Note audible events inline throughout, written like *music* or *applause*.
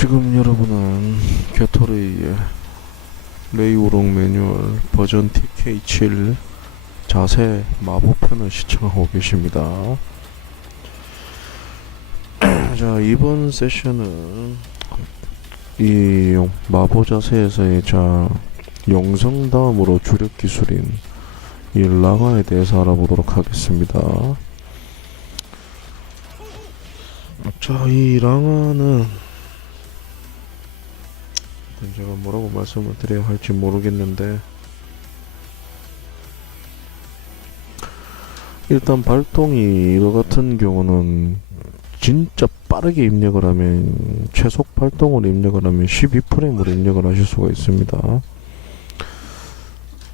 지금 여러분은 겨토레이의 레이오롱 매뉴얼 버전 TK7 자세 마법편을 시청하고 계십니다. *clears throat* 자, 이번 세션은 이 마법 자세에서의 자 영성 다음으로 주력 기술인 이 랑아에 대해서 알아보도록 하겠습니다. 자, 이 일단 제가 뭐라고 말씀을 드려야 할지 모르겠는데 일단 발동이 이거 같은 경우는 진짜 빠르게 입력을 하면 최속 발동으로 입력을 하면 12프레임으로 입력을 하실 수가 있습니다.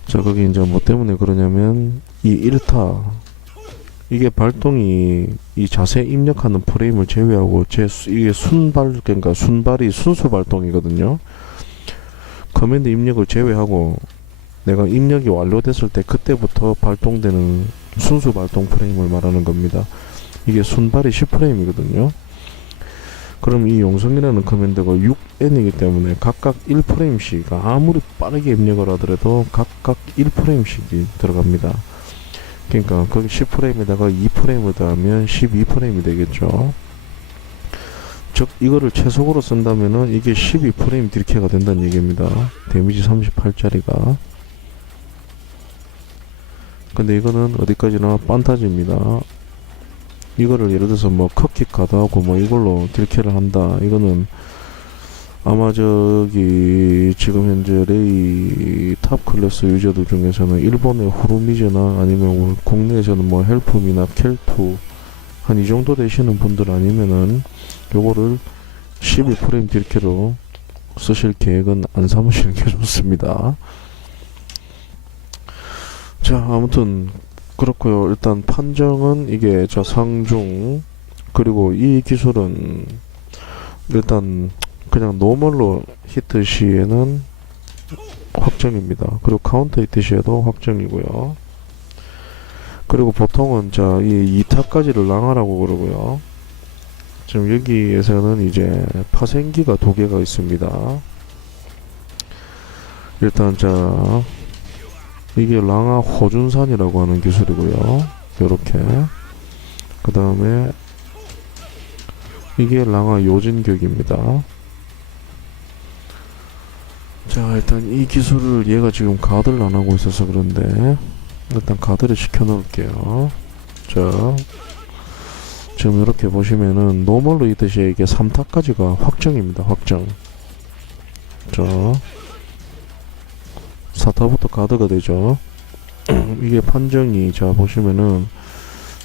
자, 거기 이제 뭐 때문에 그러냐면 이 1타 이게 발동이 이 자세 입력하는 프레임을 제외하고 제 수- 이게 순발 그러니까 순발이 순수 발동이거든요. 커맨드 입력을 제외하고 내가 입력이 완료됐을 때 그때부터 발동되는 순수 발동 프레임을 말하는 겁니다. 이게 순발이 10프레임이거든요. 그럼 이 용성이라는 커맨드가 6n이기 때문에 각각 1프레임씩 아무리 빠르게 입력을 하더라도 각각 1프레임씩이 들어갑니다. 그러니까 거기 10프레임에다가 2프레임을 더하면 12프레임이 되겠죠. 즉 이거를 최속으로 쓴다면은 이게 12프레임 딜캐가 된다는 얘기입니다. 데미지 38짜리가. 근데 이거는 어디까지나 판타지입니다. 이거를 예를 들어서 뭐 컷킥 가다하고 뭐 이걸로 딜캐를 한다. 이거는 아마 저기 지금 현재 레이 탑 클래스 유저들 중에서는 일본의 호루미즈나 아니면 뭐 국내에서는 뭐 헬품이나 켈투 한 이 정도 되시는 분들 아니면은 요거를 12프레임 딜캐로 쓰실 계획은 안 삼으시는 게 *laughs* 좋습니다. 자, 아무튼 그렇고요. 일단 판정은 이게 저 상중 그리고 이 기술은 일단 그냥 노멀로 히트 시에는 확정입니다. 그리고 카운터 히트 시에도 확정이고요. 그리고 보통은 자, 이 2타까지를 랑하라고 그러고요. 지금 여기에서는 이제 파생기가 두 개가 있습니다. 일단 자 이게 랑아 호준산이라고 하는 기술이고요. 요렇게 그 다음에 이게 랑아 요진격입니다. 자 일단 이 기술을 얘가 지금 가드를 안 하고 있어서 그런데 일단 가드를 시켜 놓을게요. 자 지금 이렇게 보시면은 노멀로 있듯이 이게 3타까지가 확정입니다. 확정. 자 4타부터 가드가 되죠. *clears throat* 이게 판정이 자 보시면은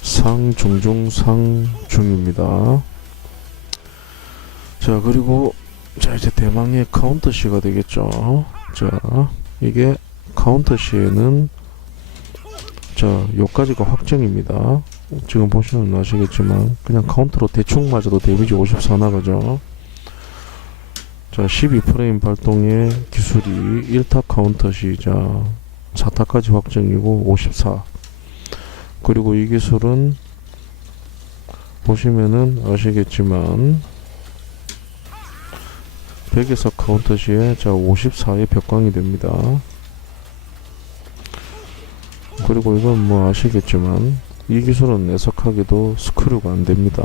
상 중중 상 중입니다. 자 그리고 자 이제 대망의 카운터 시가 되겠죠. 자 이게 카운터 시에는 자 요까지가 확정입니다. 지금 보시면 아시겠지만 그냥 카운터로 대충 맞아도 데미지 54 나가죠. 자 12프레임 발동의 기술이 1타 카운터 시자 4타까지 확정이고 54 그리고 이 기술은 보시면은 아시겠지만 100에서 카운터 시에 자 54의 벽광이 됩니다. 그리고 이건 뭐 아시겠지만 이 기술은 내석하기도 스크류가 안 됩니다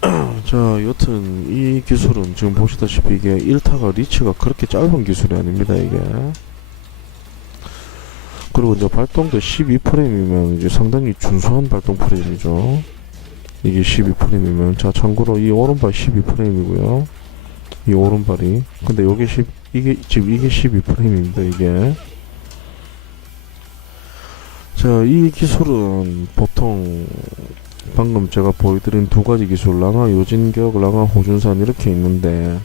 *clears throat* 자, 여튼 이 기술은 지금 보시다시피 이게 1타가 리치가 그렇게 짧은 기술이 아닙니다, 이게. 그리고 이제 발동도 12프레임이면 이제 상당히 준수한 발동 프레임이죠. 이게 12프레임이면 자, 참고로 이 오른발 12프레임이고요. 이 오른발이. 근데 요게 10 이게 지금 이게 12프레임입니다, 이게. 자, 이 기술은 보통 방금 제가 보여드린 두 가지 기술 랑아 요진격, 랑아 호준산 이렇게 있는데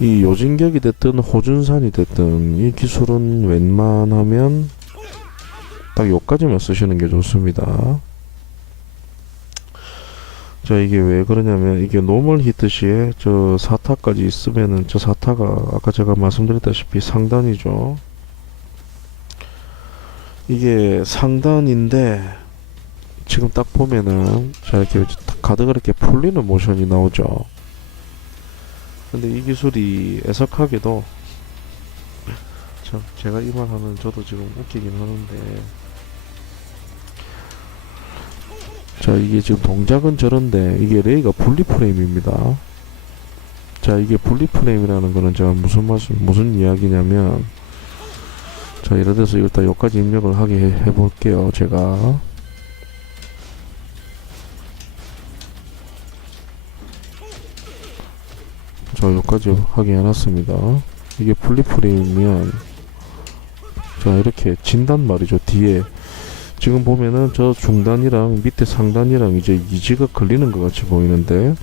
이 요진격이 됐든 호준산이 됐든 이 기술은 웬만하면 딱 요까지만 쓰시는 게 좋습니다. 자 이게 왜 그러냐면 이게 노멀 히트 시에 저 4타까지 있으면은 저 4타가 아까 제가 말씀드렸다시피 상단이죠. 이게 상단인데 지금 딱 보면은 자 이렇게 딱 가드가 이렇게 풀리는 모션이 나오죠. 근데 이 기술이 애석하게도 참 제가 이 말 하면 저도 지금 웃기긴 하는데 자 이게 지금 동작은 저런데 이게 레이가 분리 프레임입니다. 자 이게 분리 프레임이라는 거는 제가 무슨 말씀 무슨 이야기냐면 자 들어서 일단 여기까지 입력을 하게 해, 해볼게요 제가. 자 여기까지 하게 해놨습니다. 이게 분리 프레임이면 자 이렇게 진단 말이죠 뒤에. 지금 보면은 저 중단이랑 밑에 상단이랑 이제 이지가 걸리는 것 같이 보이는데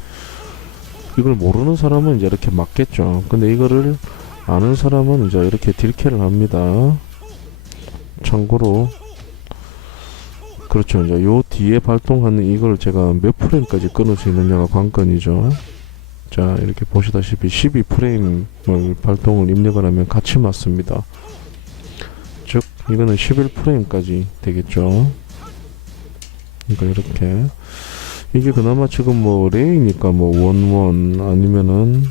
이걸 모르는 사람은 이제 이렇게 맞겠죠. 근데 이거를 아는 사람은 이제 이렇게 딜캐를 합니다 참고로 그렇죠. 이제 요 뒤에 발동하는 이걸 제가 몇 프레임까지 끊을 수 있느냐가 관건이죠. 자 이렇게 보시다시피 12프레임을 발동을 입력을 하면 같이 맞습니다. 즉 이거는 11프레임까지 되겠죠. 그러니까 이렇게. 이게 그나마 지금 뭐 레이니까 뭐 원원 아니면은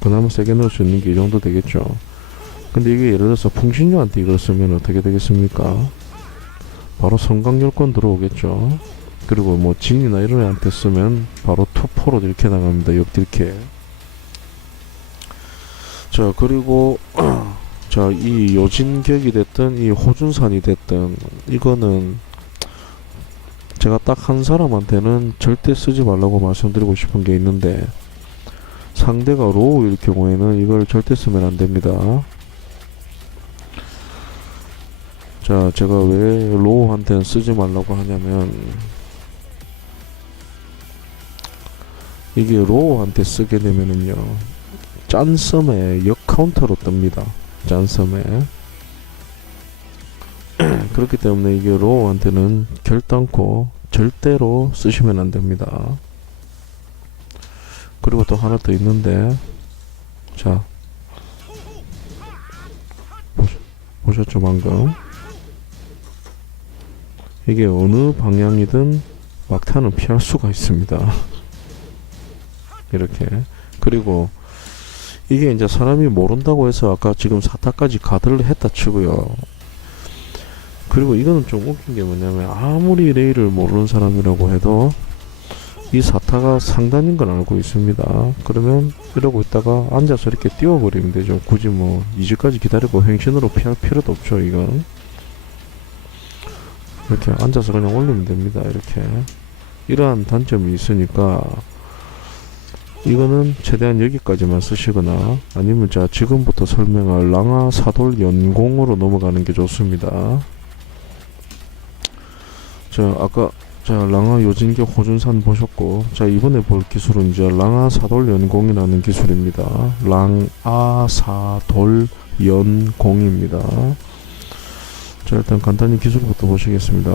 그나마 세게 넣을 수 있는 게 이 정도 되겠죠 근데 이게 예를 들어서 풍신녀한테 이걸 쓰면 어떻게 되겠습니까? 바로 성강열권 들어오겠죠. 그리고 뭐 진이나 이런 애한테 쓰면 바로 투포로 이렇게 나갑니다. 역딜캐 자 그리고 *clears throat* 자 이 요진격이 됐든 이 호준산이 됐든 이거는 제가 딱 한 사람한테는 절대 쓰지 말라고 말씀드리고 싶은 게 있는데 상대가 로우일 경우에는 이걸 절대 쓰면 안 됩니다. 자, 제가 왜 로우한테는 쓰지 말라고 하냐면 이게 로우한테 쓰게 되면은요 짠썸에 역 카운터로 뜹니다. 짠썸에 *clears throat* 그렇기 때문에 이게 로우한테는 결단코 절대로 쓰시면 안 됩니다. 그리고 또 하나 더 있는데 자 보셨, 보셨죠 방금 이게 어느 방향이든 막타는 피할 수가 있습니다. 이렇게 그리고 이게 이제 사람이 모른다고 해서 아까 지금 사타까지 가드를 했다 치고요. 그리고 이거는 좀 웃긴 게 뭐냐면 아무리 레이를 모르는 사람이라고 해도 이 사타가 상단인 걸 알고 있습니다. 그러면 이러고 있다가 앉아서 이렇게 띄워버리면 되죠. 굳이 뭐 이즈까지 기다리고 행신으로 피할 필요도 없죠. 이건 이렇게 앉아서 그냥 올리면 됩니다. 이렇게 이러한 단점이 있으니까 이거는 최대한 여기까지만 쓰시거나 아니면 자 지금부터 설명할 랑아 사돌 연공으로 넘어가는 게 좋습니다. 자 아까 자 랑아 요진계 호준산 보셨고 자 이번에 볼 기술은 이제 랑아 사돌 연공이라는 기술입니다. 랑아 사돌 연공입니다. 자 일단 간단히 기술부터 보시겠습니다.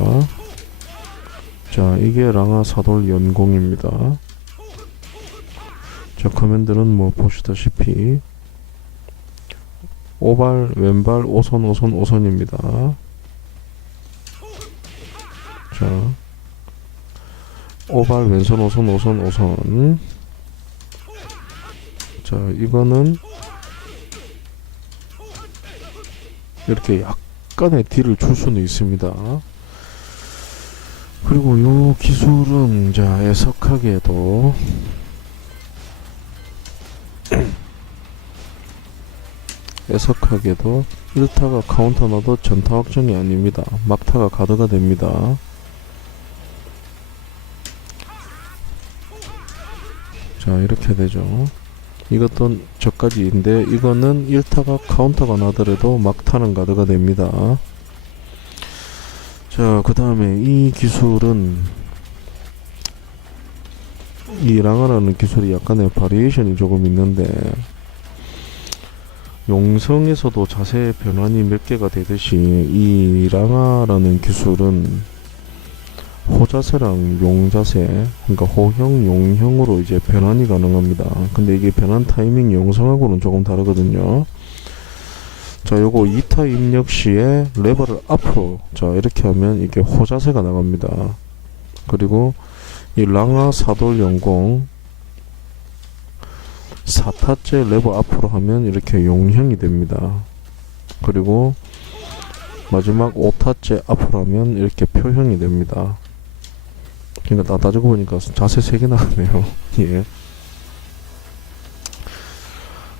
자 이게 랑아 사돌 연공입니다. 자 커맨드는 뭐 보시다시피 오발 왼발 오선 오선 오선입니다. 자 오발 왼손 오선 오선 오선 자 이거는 이렇게 약 간의 딜을 줄 수는 있습니다. 그리고 요 기술은 자 애석하게도 *clears throat* 애석하게도 1타가 카운터 넣어도 전타 확정이 아닙니다. 막타가 가드가 됩니다. 자 이렇게 되죠. 이것도 저까지인데 이거는 1타가 카운터가 나더라도 막타는 가드가 됩니다. 자그 다음에 이 기술은 이 랑아라는 기술이 약간의 바리에이션이 조금 있는데 용성에서도 자세 변환이 몇 개가 되듯이 이 랑아라는 기술은 호자세랑 용자세 그러니까 호형 용형으로 이제 변환이 가능합니다 근데 이게 변환 타이밍 용성하고는 조금 다르거든요 자 요거 2타 입력 시에 레버를 앞으로 자 이렇게 하면 이게 호자세가 나갑니다 그리고 이 랑아 사돌 연공 4타째 레버 앞으로 하면 이렇게 용형이 됩니다. 그리고 마지막 5타째 앞으로 하면 이렇게 표형이 됩니다. 그러니까 나 따지고 보니까 자세 3개 나가네요. *laughs* 예.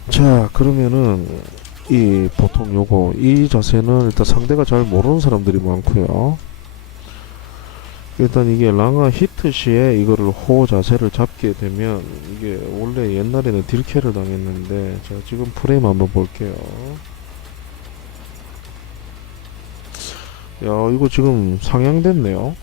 자, 그러면은 이 보통 요거 이 자세는 일단 상대가 잘 모르는 사람들이 많고요. 일단 이게 랑아 히트 시에 이거를 호 자세를 잡게 되면 이게 원래 옛날에는 딜캐를 당했는데 자 지금 프레임 한번 볼게요. 야 이거 지금 상향됐네요.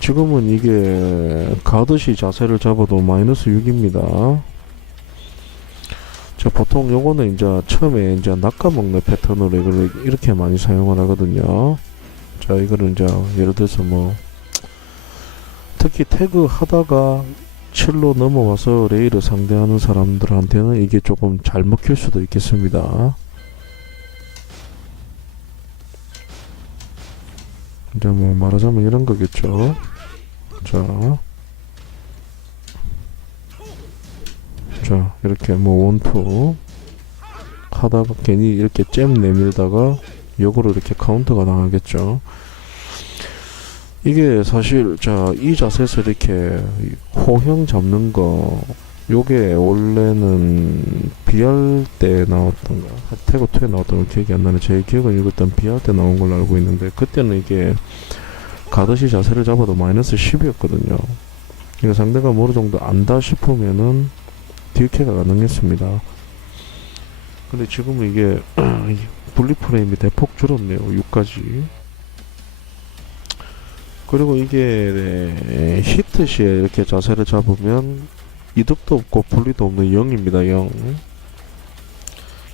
지금은 이게 가듯이 자세를 잡아도 마이너스 6입니다. 자, 보통 요거는 이제 처음에 이제 낚아먹는 패턴으로 이걸 이렇게 많이 사용을 하거든요. 자, 이거는 이제 예를 들어서 뭐, 특히 태그 하다가 7로 넘어와서 레이를 상대하는 사람들한테는 이게 조금 잘 먹힐 수도 있겠습니다. 이제 뭐 말하자면 이런 거겠죠. 자. 자, 이렇게 뭐 원투 하다가 괜히 이렇게 잼 내밀다가 역으로 이렇게 카운터가 나가겠죠. 이게 사실 자, 이 자세에서 이렇게 호형 잡는 거 요게 원래는 비할 때 나왔던가 태고 2에 나왔던 거 기억이 안 나네. 제 기억은 읽었던 비할 때 나온 걸로 알고 있는데 그때는 이게 가듯이 자세를 잡아도 마이너스 10이었거든요. 그러니까 상대가 어느 정도 안다 싶으면은 딜캐가 가능했습니다. 근데 지금은 이게 *clears throat* 분리 프레임이 대폭 줄었네요. 6까지. 그리고 이게 네, 히트 시에 이렇게 자세를 잡으면 이득도 없고 분리도 없는 0입니다 0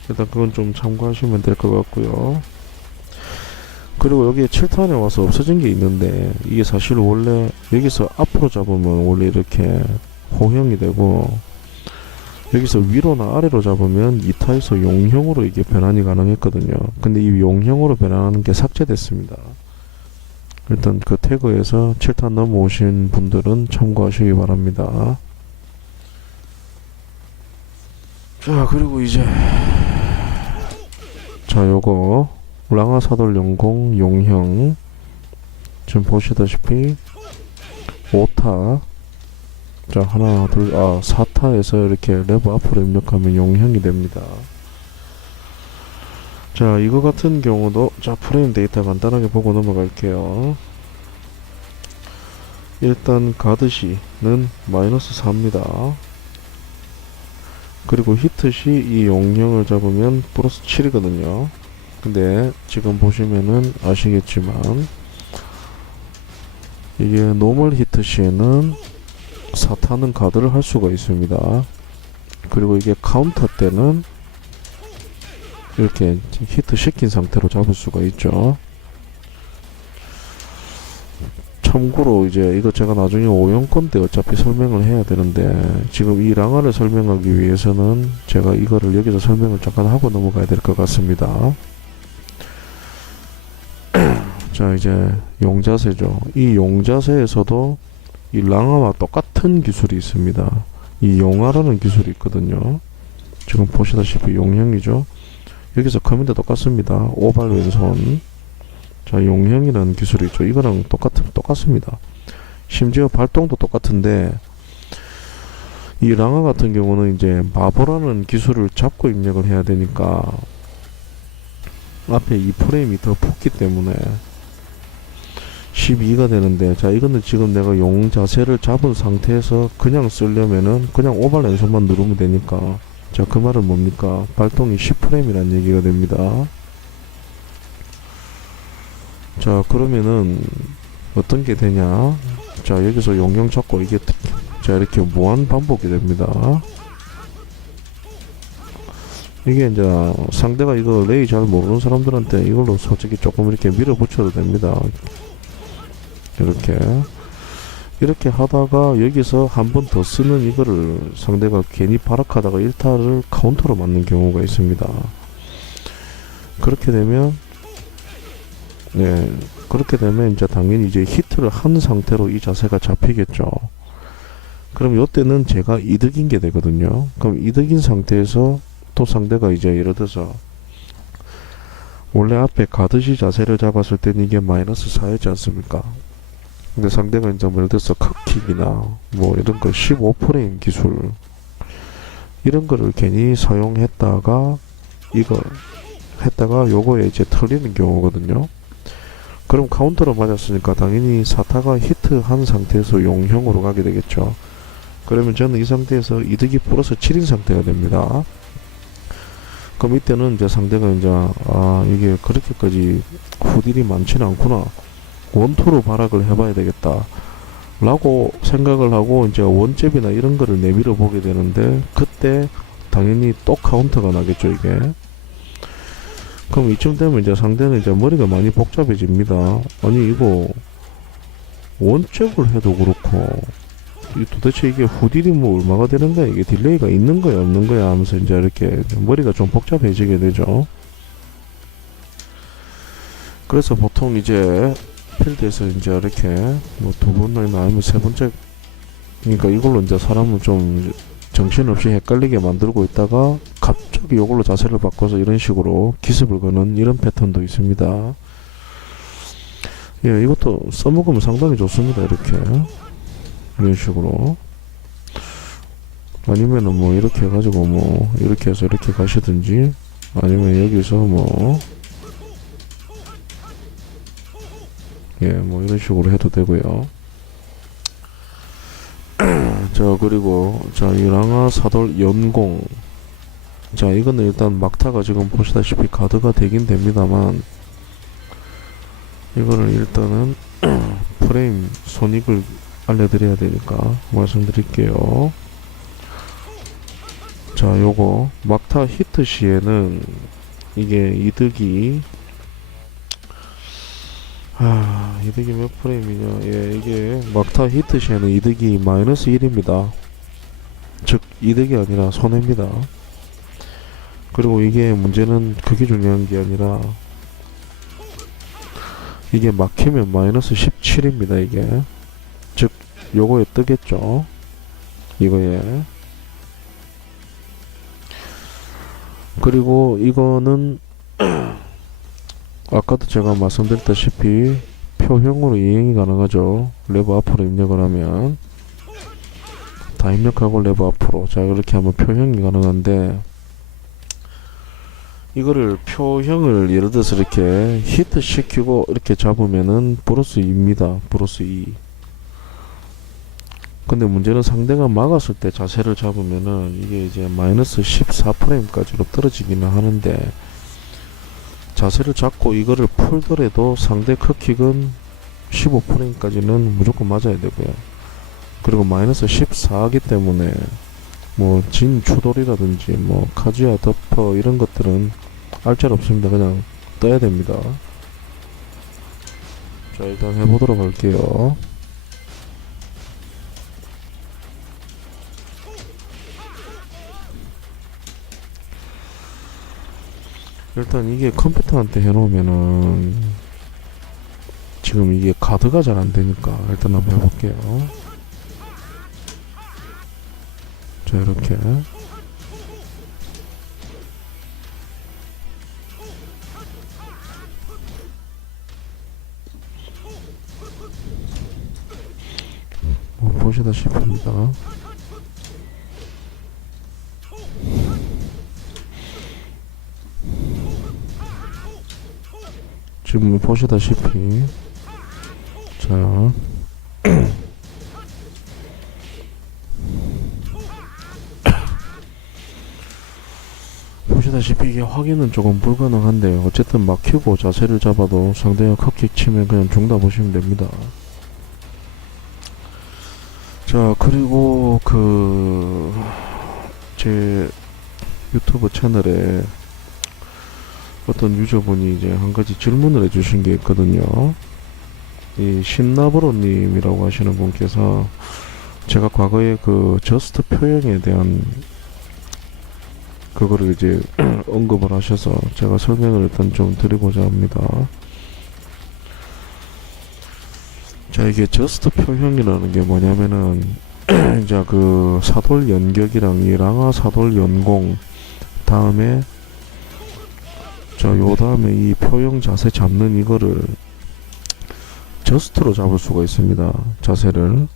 일단 그건 좀 참고하시면 될 것 같고요. 그리고 여기에 7탄에 와서 없어진 게 있는데 이게 사실 원래 여기서 앞으로 잡으면 원래 이렇게 호형이 되고 여기서 위로나 아래로 잡으면 2타에서 용형으로 이게 변환이 가능했거든요. 근데 이 용형으로 변환하는 게 삭제됐습니다. 일단 그 태그에서 7탄 넘어오신 분들은 참고하시기 바랍니다. 자 그리고 이제 자 요거. 랑아 사돌 영공 용형. 지금 보시다시피 5타. 자 하나 둘아 4타에서 이렇게 레버 앞으로 입력하면 용형이 됩니다. 자 이거 같은 경우도 자 프레임 데이터 간단하게 보고 넘어갈게요. 일단 가드시는 마이너스 4입니다 그리고 히트시 이 용량을 잡으면 플러스 7이거든요. 근데 지금 보시면은 아시겠지만 이게 노멀 히트 시에는 사타는 가드를 할 수가 있습니다. 그리고 이게 카운터 때는 이렇게 히트 시킨 상태로 잡을 수가 있죠 참고로 이제 이거 제가 나중에 오용권 때 어차피 설명을 해야 되는데 지금 이 랑화를 설명하기 위해서는 제가 이거를 여기서 설명을 잠깐 하고 넘어가야 될 것 같습니다. *clears throat* 자 이제 용자세죠. 이 용자세에서도 이 랑화와 똑같은 기술이 있습니다. 이 용화라는 기술이 있거든요. 지금 보시다시피 용형이죠. 여기서 커맨드 똑같습니다. 오발 왼손 자 용형이라는 기술이 있죠. 이거랑 똑같은 똑같습니다. 심지어 발동도 똑같은데 이 랑아 같은 경우는 이제 마보라는 기술을 잡고 입력을 해야 되니까 앞에 이 프레임이 더 붙기 때문에 12가 되는데 자 이거는 지금 내가 용 자세를 잡은 상태에서 그냥 쓰려면은 그냥 오발 왼손만 누르면 되니까. 자 그 말은 뭡니까? 발동이 10프레임이라는 얘기가 됩니다 자 그러면은 어떤 게 되냐? 자 여기서 용량 잡고 이게 자 이렇게 무한 반복이 됩니다. 이게 이제 상대가 이거 레이 잘 모르는 사람들한테 이걸로 솔직히 조금 이렇게 밀어붙여도 됩니다. 이렇게. 이렇게 하다가 여기서 한 번 더 쓰는 이거를 상대가 괜히 발악하다가 1타를 카운터로 맞는 경우가 있습니다. 그렇게 되면 네, 그렇게 되면 이제 당연히 이제 히트를 한 상태로 이 자세가 잡히겠죠. 그럼 이때는 제가 이득인 게 되거든요. 그럼 이득인 상태에서 또 상대가 이제 예를 들어서 원래 앞에 가드시 자세를 잡았을 때는 이게 마이너스 4였지 않습니까? 근데 상대가 이제 뭐 예를 들어서 컵킥이나 뭐 이런 거 15프레임 기술 이런 거를 괜히 사용했다가 이거 했다가 요거에 이제 털리는 경우거든요. 그럼 카운터를 맞았으니까 당연히 사타가 히트한 상태에서 용형으로 가게 되겠죠. 그러면 저는 이 상태에서 이득이 플러스 7인 상태가 됩니다. 그럼 이때는 이제 상대가 이제 아 이게 그렇게까지 후딜이 많지는 않구나 원투로 발악을 해봐야 되겠다 라고 생각을 하고 이제 원잽이나 이런 거를 내밀어 보게 되는데 그때 당연히 또 카운터가 나겠죠 이게 그럼 이쯤 되면 이제 상대는 이제 머리가 많이 복잡해집니다. 아니 이거 원잽을 해도 그렇고 이 도대체 이게 후딜이 뭐 얼마가 되는 거야 이게 딜레이가 있는 거야 없는 거야 하면서 이제 이렇게 머리가 좀 복잡해지게 되죠. 그래서 보통 이제 필드에서 이제 이렇게 뭐 두 번이나 아니면 세 번째 그러니까 이걸로 이제 사람을 좀 정신없이 헷갈리게 만들고 있다가 갑자기 이걸로 자세를 바꿔서 이런 식으로 기습을 거는 이런 패턴도 있습니다. 예, 이것도 써먹으면 상당히 좋습니다. 이렇게 이런 식으로 아니면은 뭐 이렇게 해가지고 뭐 이렇게 해서 이렇게 가시든지 아니면 여기서 뭐 예, 뭐 이런 식으로 해도 되고요. *clears throat* 자, 그리고 자, 이랑아 사돌 연공. 자, 이거는 일단 막타가 지금 보시다시피 가드가 되긴 됩니다만 이거를 일단은 *clears throat* 프레임 손익을 알려드려야 되니까 말씀드릴게요. 자, 요거 막타 히트 시에는 이게 이득이 아, 이득이 몇 프레임이냐? 예, 이게 막타 히트 시에는 이득이 마이너스 1입니다. 즉, 이득이 아니라 손해입니다. 그리고 이게 문제는 그게 중요한 게 아니라 이게 막히면 마이너스 17입니다, 이게. 즉, 요거에 뜨겠죠. 이거에. 그리고 이거는 *clears throat* 아까도 제가 말씀드렸다시피 표형으로 이행이 가능하죠. 레버 앞으로 입력을 하면 다 입력하고 레버 앞으로 자 이렇게 하면 표형이 가능한데 이거를 표형을 예를 들어서 이렇게 히트 시키고 이렇게 잡으면은 플러스 2입니다. 플러스 2 근데 문제는 상대가 막았을 때 자세를 잡으면은 이게 이제 마이너스 14프레임까지로 떨어지기는 하는데 자세를 잡고 이거를 풀더라도 상대 크킥은 15프레임까지는 무조건 맞아야 되고요. 그리고 마이너스 14이기 때문에 뭐 진 추돌이라든지 뭐 카즈야 덮어 이런 것들은 알짤 없습니다. 그냥 떠야 됩니다. 자 일단 해보도록 할게요. 일단 이게 컴퓨터한테 해놓으면은 지금 이게 가드가 잘 안되니까 일단 한번 해볼게요 자 이렇게. 뭐 보시다시피입니다. 지금 보시다시피 자 보시다시피 이게 확인은 조금 불가능한데 어쨌든 막히고 자세를 잡아도 상대가 컵킥 치면 그냥 중다 보시면 됩니다 자 그리고 그 제 유튜브 채널에 어떤 유저분이 이제 한 가지 질문을 해주신 게 있거든요. 이 신나브로님이라고 하시는 분께서 제가 과거에 그 저스트 표현에 대한 그거를 이제 *clears throat* 언급을 하셔서 제가 설명을 일단 좀 드리고자 합니다. 자 이게 저스트 표형이라는 게 뭐냐면은 *clears throat* 이제 그 사돌 연격이랑 이 랑아 사돌 연공 다음에 자요 다음에 이 표형 자세 잡는 이거를 저스트로 잡을 수가 있습니다 자세를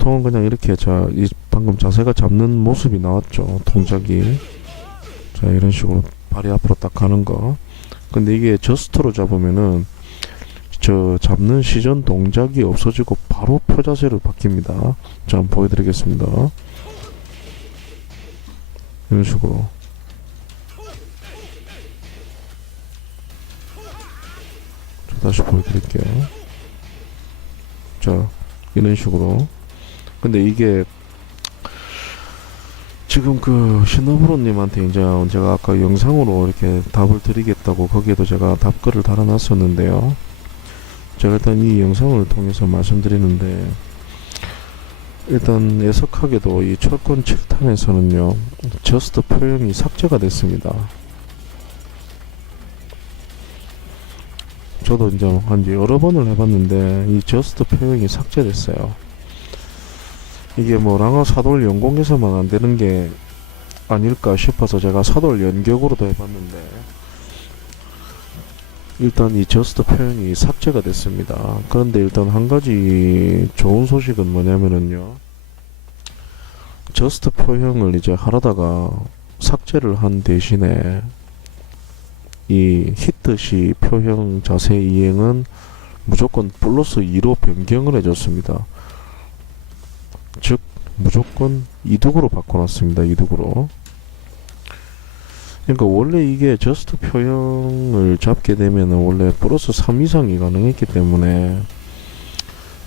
보통은 그냥 이렇게 자 이 방금 자세가 잡는 모습이 나왔죠. 동작이. 자 이런 식으로 발이 앞으로 딱 가는 거. 근데 이게 저스트로 잡으면은 저 잡는 시전 동작이 없어지고 바로 표자세로 바뀝니다. 자 한번 보여드리겠습니다. 이런 식으로. 자, 다시 보여드릴게요. 자 이런 식으로 근데 이게 지금 그 신호브로님한테 이제 제가 아까 영상으로 이렇게 답을 드리겠다고 거기에도 제가 답글을 달아놨었는데요. 제가 일단 이 영상을 통해서 말씀드리는데 일단 애석하게도 이 철권 7탄에서는요 저스트 표현이 삭제가 됐습니다. 저도 이제 한 여러 번을 해봤는데 이 저스트 표현이 삭제됐어요. 이게 뭐 랑어 사돌 연공에서만 안 되는 게 아닐까 싶어서 제가 사돌 연격으로도 해봤는데 일단 이 저스트 표현이 삭제가 됐습니다. 그런데 일단 한 가지 좋은 소식은 뭐냐면은요. 저스트 표현을 이제 하려다가 삭제를 한 대신에 이 히트시 표형 자세 이행은 무조건 플러스 2로 변경을 해줬습니다. 즉 무조건 이득으로 바꿔놨습니다. 이득으로. 그러니까 원래 이게 저스트 표형을 잡게 되면은 원래 플러스 3 이상이 가능했기 때문에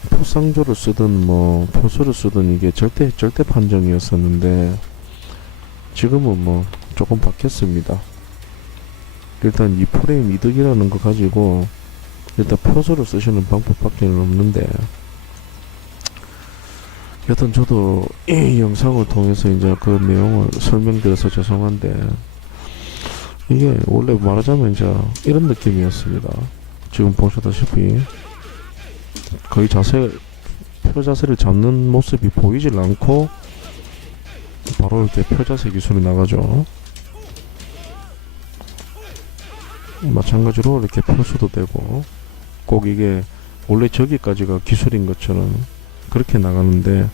표상조를 쓰든 뭐 표수를 쓰든 이게 절대 절대 판정이었었는데 지금은 뭐 조금 바뀌었습니다. 일단 이 프레임 이득이라는 거 가지고 일단 표수를 쓰시는 방법밖에 없는데 여튼 저도 이 영상을 통해서 이제 그 내용을 설명드려서 죄송한데 이게 원래 말하자면 이제 이런 느낌이었습니다. 지금 보시다시피 거의 자세 표 자세를 잡는 모습이 보이질 않고 바로 이렇게 표 자세 기술이 나가죠. 마찬가지로 이렇게 표수도 되고 꼭 이게 원래 저기까지가 기술인 것처럼 그렇게 나가는데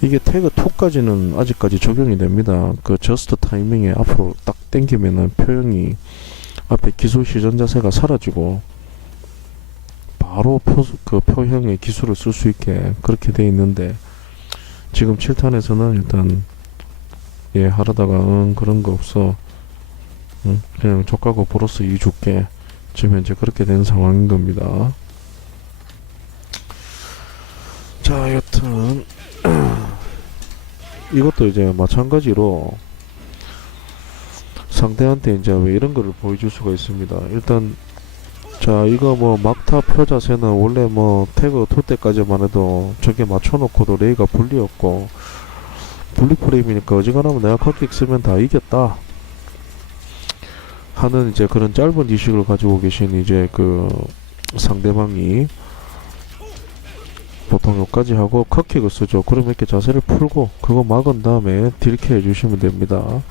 이게 태그 2까지는 아직까지 적용이 됩니다. 그 저스트 타이밍에 앞으로 딱 당기면은 표형이 앞에 기술 시전 자세가 사라지고 바로 표, 그 표형의 기술을 쓸 수 있게 그렇게 돼 있는데 지금 7탄에서는 일단 예 하려다가 응 그런 거 없어 응, 그냥 족가고 보러스 2 줄게 지금 현재 그렇게 된 상황인 겁니다. 자, 여튼 *clears throat* 이것도 이제 마찬가지로 상대한테 이제 왜 이런 거를 보여줄 수가 있습니다. 일단 자 이거 뭐 막타 표 자세는 원래 뭐 태그 토 때까지만 해도 저게 맞춰놓고도 레이가 분리였고 분리 프레임이니까 어지간하면 내가 컷킥 쓰면 다 이겼다 하는 이제 그런 짧은 지식을 가지고 계신 이제 그 상대방이 보통 여기까지 하고 컷킥을 쓰죠. 그럼 이렇게 자세를 풀고 그거 막은 다음에 딜캐 해주시면 됩니다.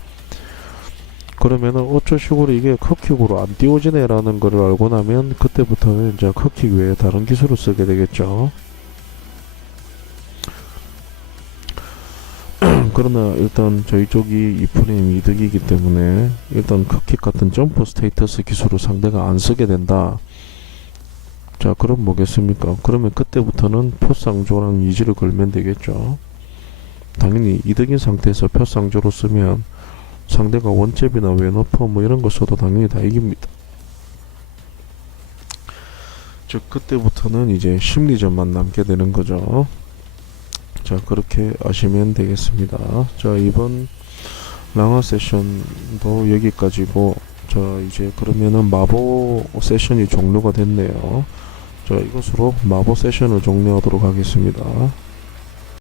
그러면은 어쩌식으로 이게 컷킥으로 안 띄워지네 라는 거를 알고 나면 그때부터는 이제 컷킥 외에 다른 기술을 쓰게 되겠죠. *clears throat* 그러나 일단 저희 쪽이 이 프레임 이득이기 때문에 일단 컷킥 같은 점프 스테이터스 기술을 상대가 안 쓰게 된다. 자 그럼 뭐겠습니까? 그러면 그때부터는 표쌍조랑 이지를 걸면 되겠죠. 당연히 이득인 상태에서 표쌍조로 쓰면 상대가 원잽이나 왼어퍼 뭐 이런 거 써도 당연히 다 이깁니다. 즉 그때부터는 이제 심리전만 남게 되는 거죠. 자 그렇게 아시면 되겠습니다. 자 이번 랑화 세션도 여기까지고 자 이제 그러면은 마보 세션이 종료가 됐네요 자 이것으로 마법 세션을 종료하도록 하겠습니다.